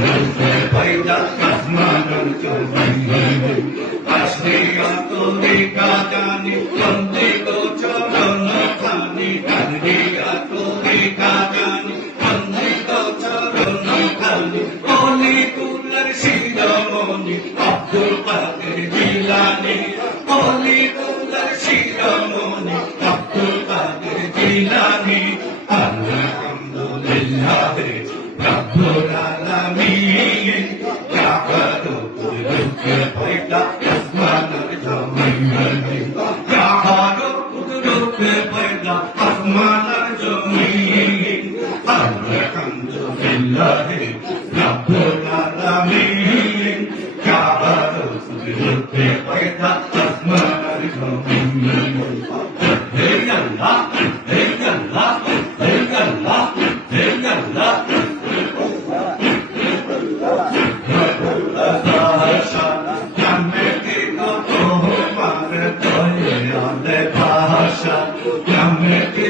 আব্দুল কাদের জিলানি অলি তুলার শিরোমণি আব্দুল কাদের Jilani Hey, Allah, hey, Allah.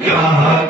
God.